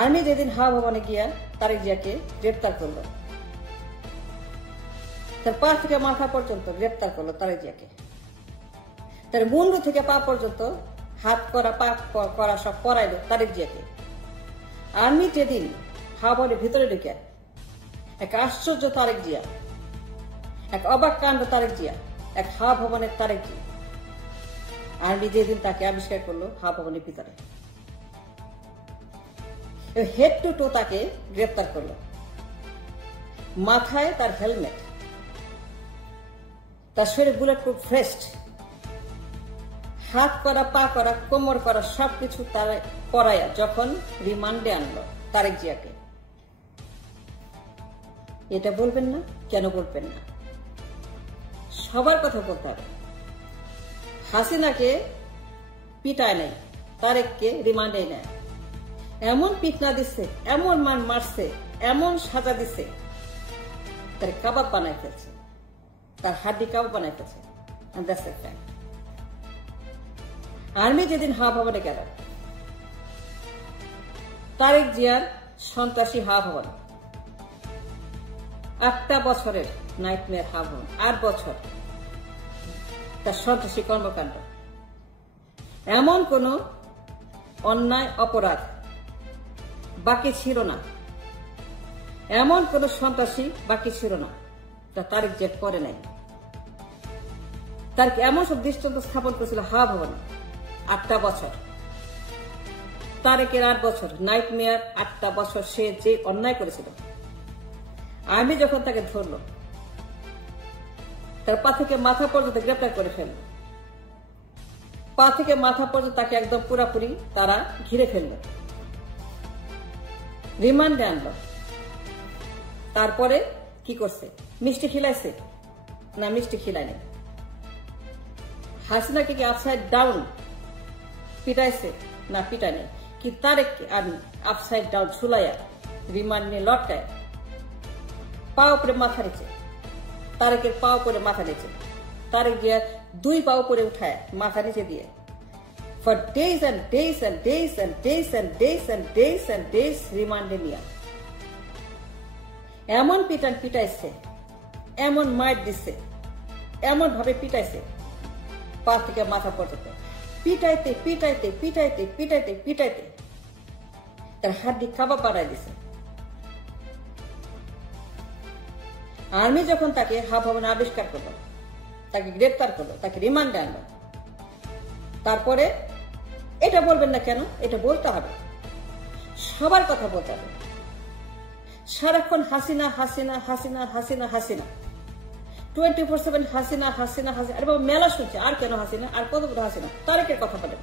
Army যেদিন হাওয়া ভবনে গিয়া তারেক জিয়াকে গ্রেপ্তার করলো, তার পা থেকে মাথা পর্যন্ত গ্রেপ্তার করলো তারেক জিয়াকে, তার মুন্ডু থেকে পা পর্যন্ত হাত করা পা করা সব করাইলো তারেক জিয়াকে। আর্মি যেদিন হাওয়া ভবনের ভিতরে ঢুকে এক আশ্চর্য তারেক জিয়া, এক অবাক কাণ্ড তারেক জিয়া, এক হাওয়া ভবনের তারেক জিয়া, আর্মি যেদিন তাকে আবিষ্কার করলো হাওয়া ভবনের ভিতরে, হেড টু টো তাকে গ্রেপ্তার করলো। মাথায় তার হেলমেট, তার শরীরে বুলেট প্রুফ ভেস্ট, হাত করা পা করা কোমর করা সবকিছু তার পরাইয়া যখন রিমান্ডে আনলো তারেক জিয়াকে, এটা বলবেন না? কেন বলবেন না? সবার কথা বলতে হবে। হাসিনাকে পিটায় নাই, তারেককে রিমান্ডে নেয়, এমন পিটনা দিচ্ছে, এমন মান মারছে, এমন সাজা দিচ্ছে, তার কাবাব বানায় ফেলছে, তার হাড্ডি কাবাব বানায় ফেলছে। আর্মি যেদিন হাওয়া ভবনে গেল, তারেক জিয়ার সন্ত্রাসী হাওয়া ভবন, 8টা বছরের নাইটমেয়ার হাওয়া ভবন, 8 বছর তার সন্ত্রাসী কর্মকাণ্ড, এমন কোন অন্যায় অপরাধ বাকি ছিল না, এমন কোন সন্ত্রাসী বাকি ছিল না তা তারেক জিয়া করে নাই। তার এমন সব দৃষ্টান্ত স্থাপন করেছিল হাওয়া ভবনে 8টা বছর, তারেকের 8 বছর নাইটমেয়ার, 8টা বছর সে যে অন্যায় করেছিল। আর্মি যখন তাকে ধরলো, তার পা থেকে মাথা পর্যন্ত গ্রেপ্তার করে ফেলল, পা থেকে মাথা পর্যন্ত তাকে একদম পুরাপুরি তারা ঘিরে ফেলল, রিমান্ডে আনলো। তারপরে কি করছে? মিষ্টি খিলাইছে না? মিষ্টি খিলায়নি। হাসিনাকে কি আপসাইড ডাউন পিটাইছে না? পিটায় নেই। কি তারেককে আমি আপসাইড ডাউন ঝুলাইয়া রিমান্ড নিয়ে লটকায় পা উপরে মাথা নিচে, তারেকের পা উপরে মাথা নিচে, তারেক জিয়া 2 পা উপরে উঠায় মাথা নিচে দিয়ে for days and days and days and days and days and days and days রিমান্ডে নিয়ে এমন পিটান পিটাইছে, এমন মার দিচ্ছে, এমন ভাবে পিটাইছে পা থেকে মাথা পর্যন্ত, পিটাইতে পিটাইতে পিটাইতে পিটাইতে পিটাইতে তার হাড্ডি কাবাব বানায় দিছে। আর্মি যখন তাকে হাওয়া ভবনে আবিষ্কার করলো, তাকে গ্রেপ্তার করলো, তাকে রিমান্ডে আনলো, তারপরে এটা বলবেন না কেন? এটা বলতে হবে, সবার কথা বলতে হবে। সারাক্ষণ হাসিনা হাসিনা হাসিনা হাসিনা হাসিনা, 24/7 হাসিনা হাসিনা হাসিনা। আরে বাবা, মেলা শুনছে, আর কেন হাসিনা? আর কতগুলো হাসিনা? তারেকের কথা বলেন।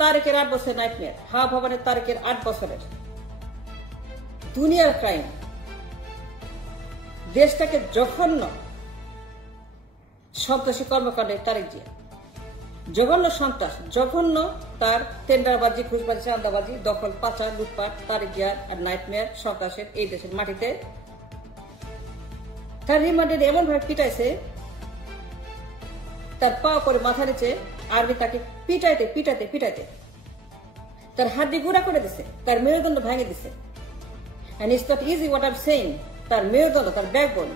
তারেকের 8 বছরের নাইটমেয়ার, হাওয়া ভবনের তারেকের 8 বছরের দুনিয়ার ক্রাইম, দেশটাকে জঘন্য সন্ত্রাসী কর্মকাণ্ডে তারেক জিয়া, জঘন্য সন্ত্রাস, জঘন্য তার টেন্ডারবাজি, ঘুষবাজি, চাঁদাবাজি, দখল, পাচার, লুটপাট, তারেক জিয়ার আর নাইটমেয়ার সন্ত্রাসের এই দেশের মাটিতে তার রিমান্ডে এমন ভাবে পিটাইছে, তার পা করে মাথা নিচে আর্মি তাকে পিটাইতে পিটাইতে পিটাইতে তার হাড্ডি গুঁড়া করে দিছে, তার মেরুদণ্ড ভেঙে দিছে। And it's not easy what I'm saying, তার মেরুদণ্ড, তার ব্যাকবোন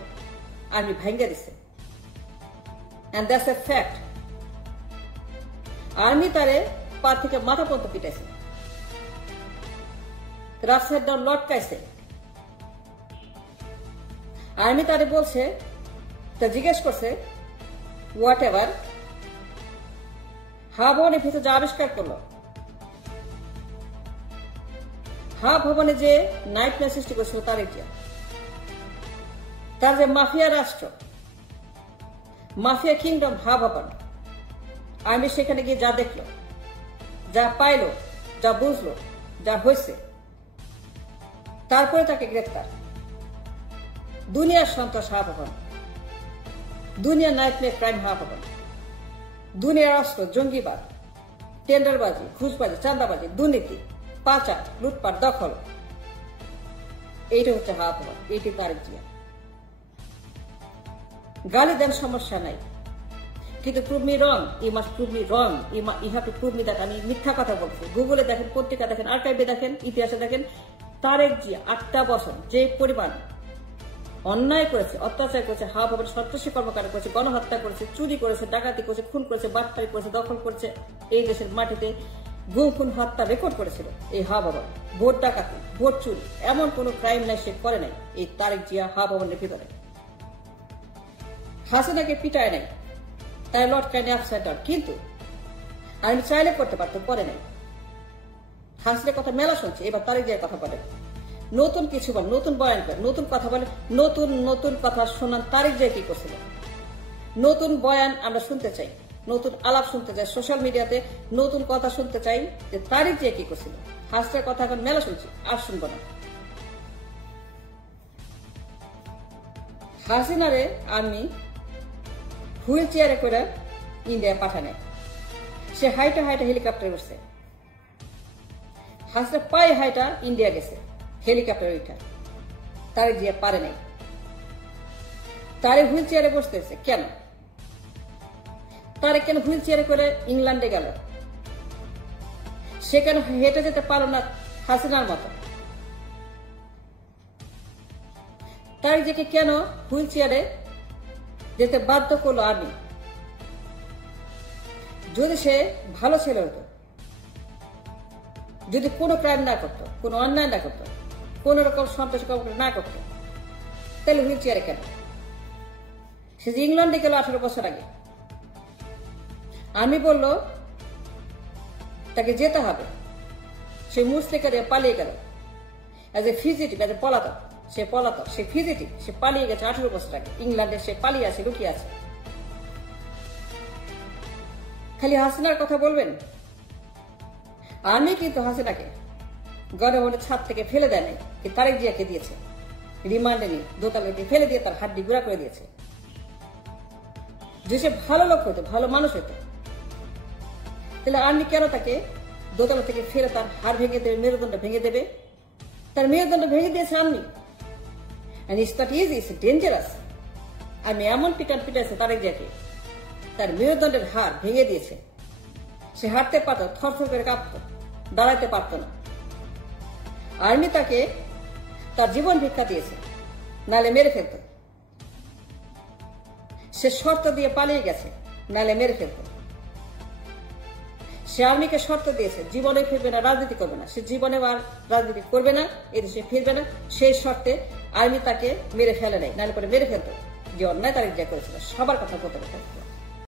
আর্মি ভেঙে দিছে, and that's a fact. Army তারে পা থেকে মাথা পর্যন্ত পিটাইছে, রাস্তায় ডাউন লটকাইছে। আর্মি তারে বলছে, তা জিজ্ঞেস করছে হোয়াট এভার, হাওয়া ভবনের ভিতরে যা আবিষ্কার করলো, হাওয়া ভবনে যে নাইটমেয়ার সৃষ্টি করেছিল তারেক জিয়া, তার যে মাফিয়া রাষ্ট্র, মাফিয়া কিংডম হাওয়া ভবন, আর্মি সেখানে গিয়ে যা দেখলো, যা পাইলো, যা বুঝলো, যা হয়েছে, তারপরে তাকে গ্রেফতার। দুনিয়ার সন্ত্রাস হাওয়া ভবন, দুনিয়ার নাইটমেয়ার ক্রাইম হাওয়া ভবন, দুনিয়ার অস্ত্র, জঙ্গিবাদ, টেন্ডারবাজি, ঘুষবাজি, চাঁদাবাজি, দুর্নীতি, পাচার, লুটপাট, দখল, এইটা হচ্ছে হাওয়া ভবন, এইটি তারেক জিয়া। গালি দেন, সমস্যা নাই, কিন্তু prove me wrong, you must prove me wrong, you have to prove me that আমি মিথ্যা কথা বলছি। গুগলে দেখেন, পত্রিকা দেখেন, আর্কাইভে দেখেন, ইতিহাসে দেখেন, তারেক জিয়া 8টা বছর যে পরিমাণ অন্যায় করেছে, অত্যাচার করেছে, হাওয়া ভবনের সন্ত্রাসী কর্মকাণ্ড করেছে, গণহত্যা করেছে, চুরি করেছে, ডাকাতি করেছে, খুন করেছে, বাটপারি করেছে, দখল করেছে, এই দেশের মাটিতে গুম খুন হত্যা রেকর্ড করেছিল এই হাওয়া ভবন। ভোট ডাকাতি, ভোট চুরি, এমন কোন ক্রাইম নাই সে করে নাই এই তারেক জিয়া হাওয়া ভবনের ভিতরে। হাসিনাকে পিটায় নাই, তাই লটকায় নেই আপসাইড ডাউন, কিন্তু আমি চাইলে করতে পারতো, করে নাই। হাসিনার কথা মেলা শুনছে, এবার তারেক জিয়ার কথা বলে, নতুন কিছু বল, নতুন বয়ান করে, নতুন কথা বলে, নতুন নতুন কথা শোনান। তারেক জিয়া কি করছিল, নতুন বয়ান আমরা শুনতে চাই, নতুন আলাপ শুনতে চাই, সোশ্যাল মিডিয়াতে নতুন কথা শুনতে চাই যে তারেক জিয়া কি করছিল। হাসিনার কথা এখন মেলা শুনছি, আর শুনবো না। হাসিনারে আমি হুইল চেয়ারে করে ইন্ডিয়ায় পাঠানে, সে হাইটা হাইটা হেলিকপ্টারে উঠছে। হাসিনা পায়ে হাইটা ইন্ডিয়া গেছে হেলিকপ্টারে উঠা, তারেক জিয়া পারে নাই। তারে হুইল চেয়ারে বসতেছে কেন? তারে কেন হুইল চেয়ারে করে ইংল্যান্ডে গেল? সে কেন হেঁটে যেতে পারো না হাসিনার মতো? তারেক জিয়াকে কেন হুইল চেয়ারে যেতে বাধ্য করলো আর্মি? যদি সে ভালো ছেলে হতো, যদি কোনো ক্রাইম না করতো, কোনো অন্যায় না করতো, কোন রকম সন্ত্রাস না করতো, তাহলে হুইল চেয়ারে কেন? সে যে ইংল্যান্ডে গেল 18 বছর আগে, আমি বললো তাকে যেতে হবে, সে মুসলিকা দিয়ে পালিয়ে গেল এজ এ ফিজিটিভ, এজ এ পলাতক। সে পলাতক, সে ফিজিটিভ, সে পালিয়ে গেছে 18 বছর আগে ইংল্যান্ডে, সে পালিয়ে আছে, লুকিয়ে আছে। খালি হাসিনার কথা বলবেন? আমি কিন্তু হাসিনাকে গণভবনের ছাদ থেকে ফেলে দেয় নাই, তারেক জিয়াকে দিয়েছে রিমান্ডে নিয়ে, দোতলাকে ফেলে দিয়ে তার হাড্ডি গুঁড়া করে দিয়েছে। যে সে ভালো লোক হতো, ভালো মানুষ হতো, তাহলে আর্মি কেন তাকে দোতলা থেকে ফেলে তার হাড় ভেঙে দেবে, মেরুদণ্ড ভেঙে দেবে? তার মেরুদণ্ড ভেঙে দিয়েছে army. And it's not easy, it's dangerous. আমি এমন পিটাইছে তারেক জিয়াকে, তার মেরুদণ্ডের হাড় ভেঙে দিয়েছে। সে হাঁটতে পারত, থরথর করে কাঁপত, দাঁড়াতে পারত না। আর্মি তাকে তার জীবন ভিক্ষা দিয়েছে, নালে মেরে ফেলত। সে শর্ত দিয়ে পালিয়ে গেছে, নালে মেরে ফেলত। সে আর্মিকে শর্ত দিয়েছে জীবনে ফিরবে না, রাজনীতি করবে না, সে জীবনে আর রাজনীতি করবে না, এদেশে ফিরবে না। সেই শর্তে আর্মি তাকে মেরে ফেলে নাই, নাহলে করে মেরে ফেলত। যে অন্যায় তারেক জিয়া করেছিল, সবার কথা বলতে